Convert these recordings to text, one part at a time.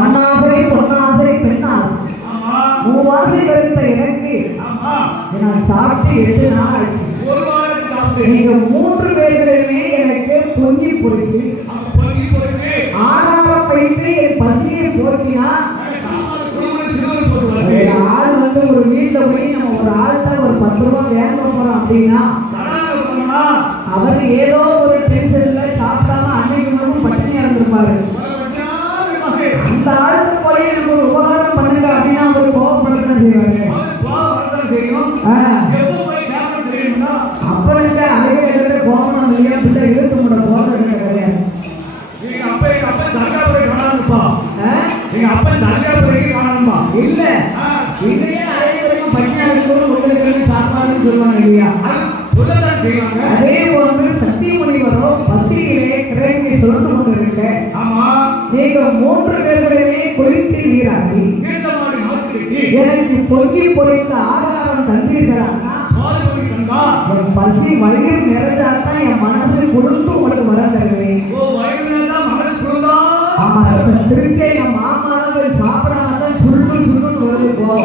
மண்ணாசரை பொன்னாசரை பெண்ணாசை மூவாசை கருத்த எனக்கு நான் சாப்பிட்டு எட்டு நாள் ஆயிடுச்சு நீங்க மூன்று பேர்களுமே எனக்கு பொங்கி போயிடுச்சு ஆகாரம் வைத்து என் பசியை போக்கினா ஆள் வந்து ஒரு வீட்டில் போய் நம்ம ஒரு ஆள்கிட்ட ஒரு பத்து ரூபா வேலை போறோம் அப்படின்னா வருவாங்க இல்லையா சொல்லதான் செய்வாங்க. அதே போல சத்தியமுனிவரோ பசியிலே கிரகங்களை சுரந்து கொண்டிருக்க. ஆமா. நீங்க மூன்று பேர்களுமே குறித்து நீராடி எனக்கு பொங்கி பொறித்த ஆகாரம் தந்தீர்களானா என் பசி வயிறு நிறைந்தாதான் என் மனசு குழுந்து உங்களுக்கு வரம் தருவேன் ஆமா திருப்பிய என் மாமாவை சாப்பிடாதான் சுருண்டு சுருண்டு வருது போ.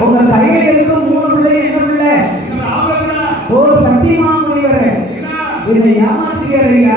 உங்க கையில இருக்கும் மூணு பிள்ளை என்ன பிள்ளை? ஓ சத்தியமா முனிவரே என்னை ஏமாத்துக்கிறீங்க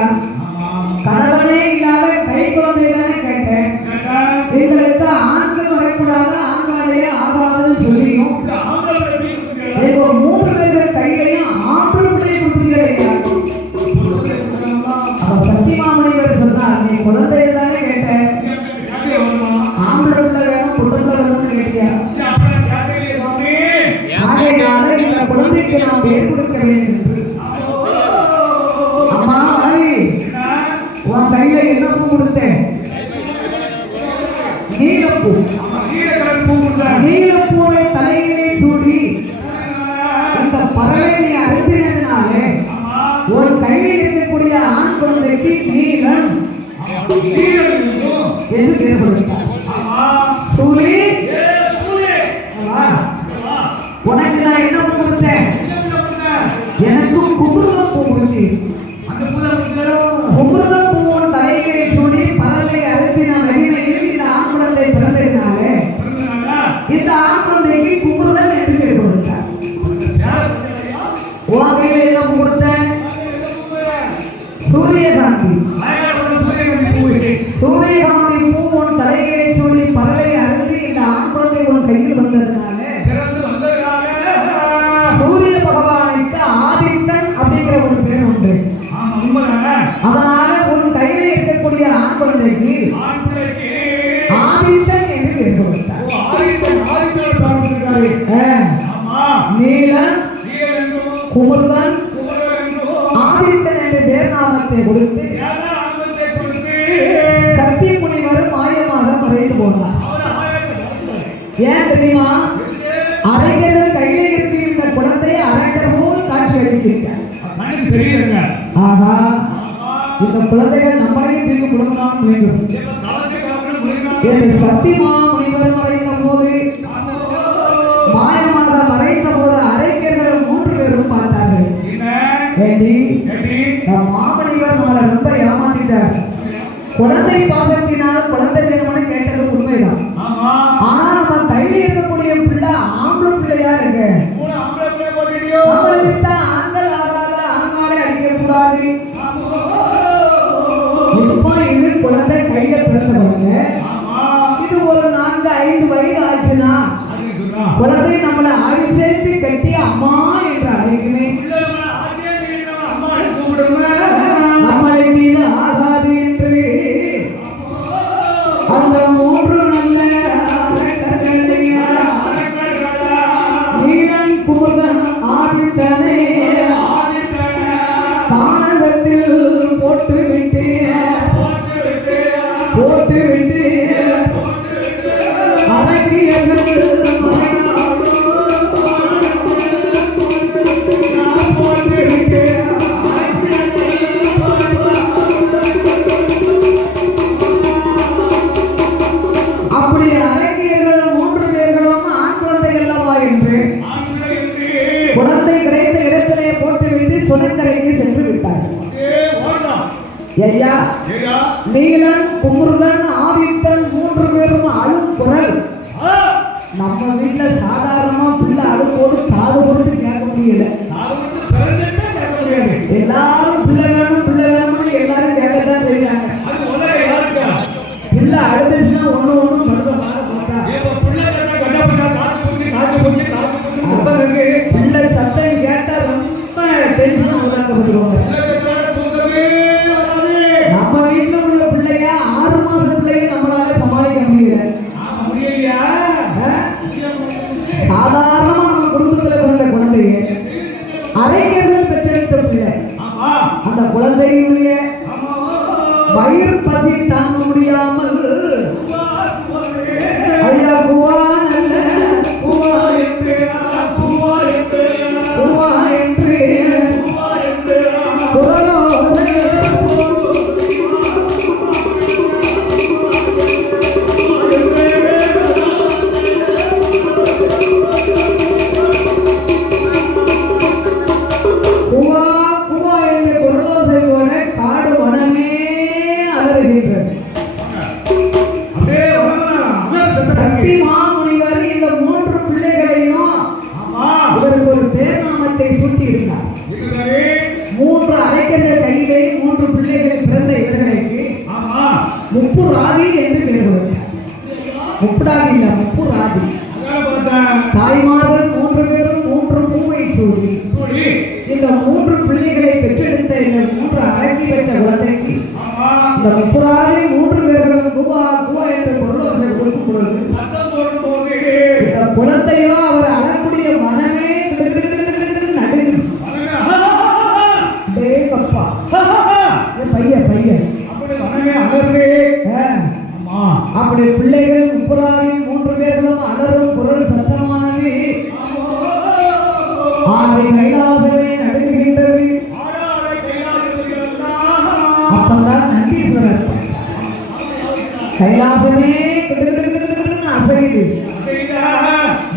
கையில் இருக்கக்கூடிய ஆண் குழந்தைக்கு நீலன் என்று பெயர் கொடுத்தார். சுழி அனுபவத்தை கொடுத்து சத்திய முனிவரும் ஆயமாக மறைந்து போனார். ஏன் தெரியுமா? அரைகரம் கையில இருக்கிற இந்த குழந்தை அரங்கர் போல் காட்சி அளிக்கின்றார். ஆகா இந்த குழந்தைகள் நம்மளையும் திரும்பி கொடுக்கலாம் என்று சத்தியமா பிறந்த இது ஒரு நான்கு ஐந்து வயது ஆச்சுன்னா உலகத்தை நம்மளை ஆயுள் சேர்த்து கட்டி அம்மா கலைஞர்கள் பெற்றெடுத்த பிள்ளை. அந்த குழந்தையினுடைய வயிறு பசி अपराध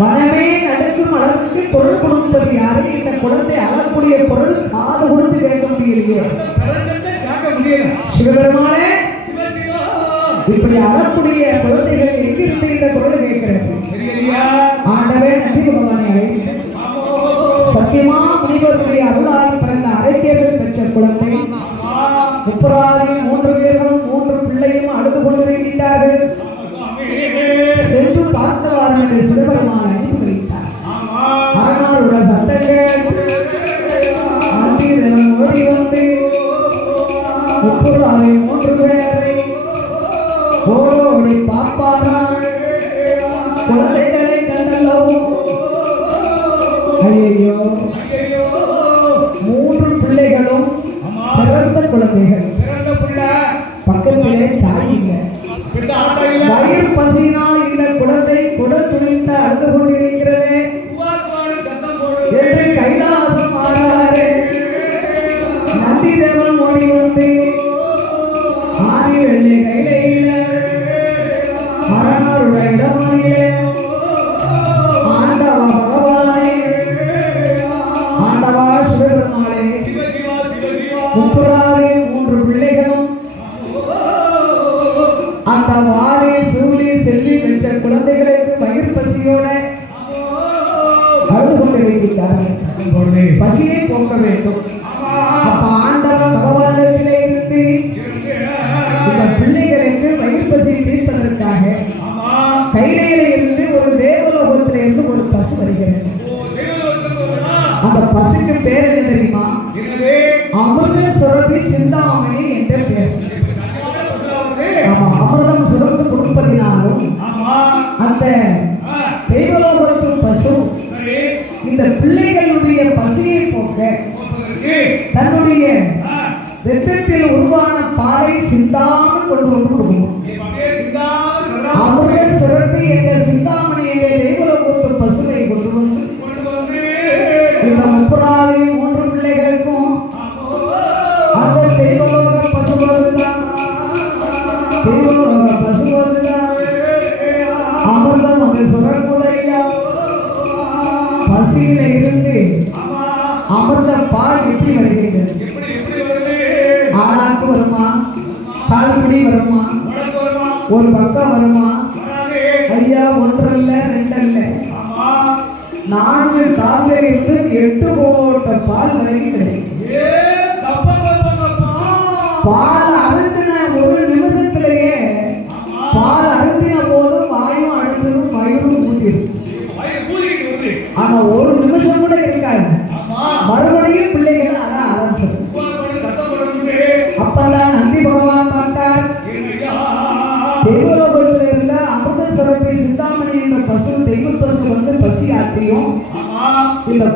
மனமே நடக்கும் அளவுக்கு பொருள் கொடுப்பது யாரு? இந்த குழந்தை அளக்கூடிய பொருள் காது கொடுத்து கேட்க முடியலையே. சிவபெருமானே இப்படி அளக்கூடிய குழந்தைகள் எங்கிருந்து இந்த குரல் கேட்கிறது? ஆண்டவே நன்றி பகவானே. சத்தியமா முனிவருடைய அருளால் பிறந்த அரைக்கேவல் பெற்ற குழந்தை. முப்பராதி மூன்று பேர்களும் மூன்று பிள்ளையும் அழுது கொண்டிருக்கிறார்கள் பார்த்து வர என்று சிவபெருமான் அனுப்பி வைத்தார் அரனாரோட சட்டங்கள் அதிரன் ஓடி வந்து முப்பதாரை மூன்று பேரை ஓடோடி பார்ப்பாரா குழந்தைகளை கண்டல்லோ ஐயோ மூன்று பிள்ளைகளும் பிறந்த குழந்தைகள். பக்கத்திலே தாயிங்க. வயிறு பசினா கைலையில இருந்து ஒரு தேவலோகத்துல இருந்து ஒரு பசு வருகிறது. அந்த பசுக்கு பேர் என்ன தெரியுமா? அமிர்த சுரபி சிந்தாமணி என்ற பேர். அமிர்த பால் எப்படி வருகிறது ஆளாக்கு வருமா? பால்படி வருமா? ஒரு பக்கம் வருமா? ஐயா ஒன்றல்ல ரெண்டல்ல. நான்கு தாமிலிருந்து எட்டு போட்ட பால் வருகிறது பால் அறுத்தின ஒரு நிமிஷத்திலேயே பால் அறுத்தின போதும் வாயும் அழுத்ததும் வயிறும் ஊத்திடும். ஆனா ஒரு நிமிஷம் கூட இருக்காது.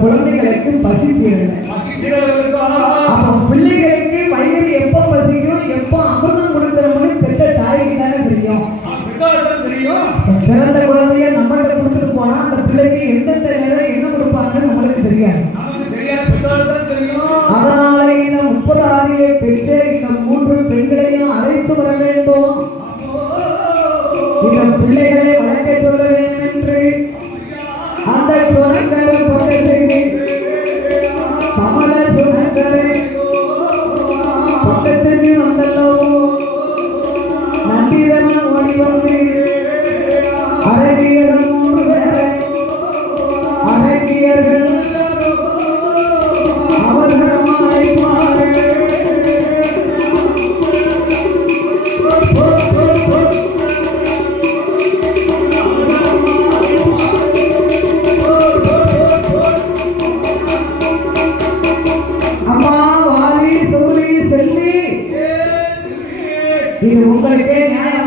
குழந்தைகளுக்கு பசி தீரலை. que busco que.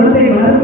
குழந்தை வளர்த்து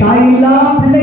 தாய் இல்லா பிள்ளையை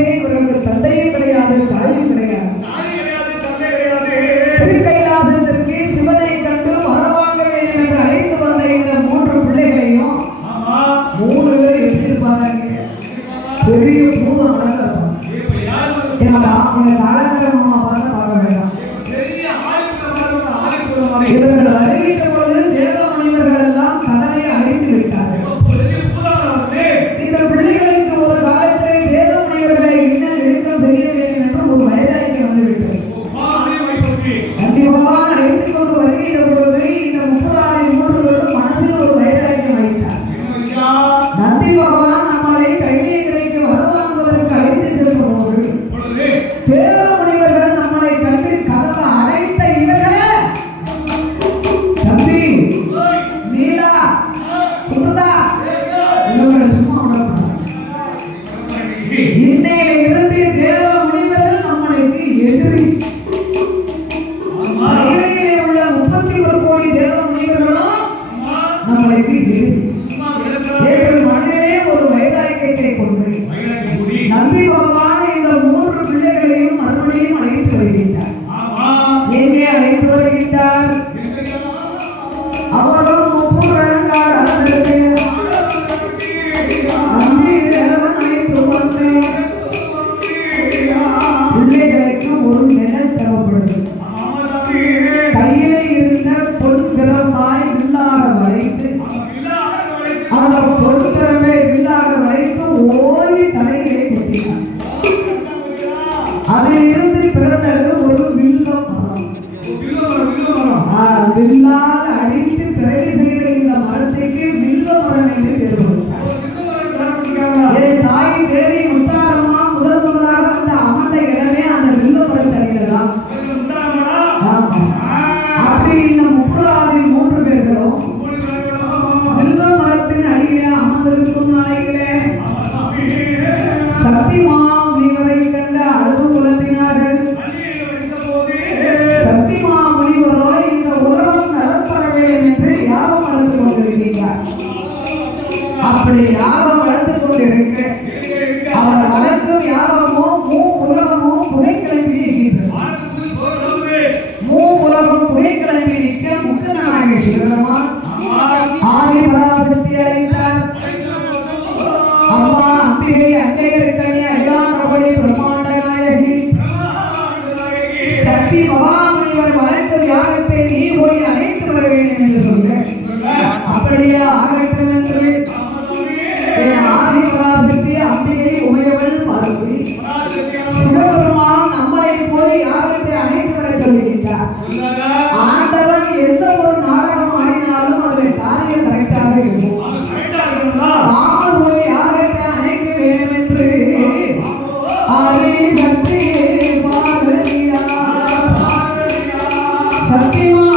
சத்தியமா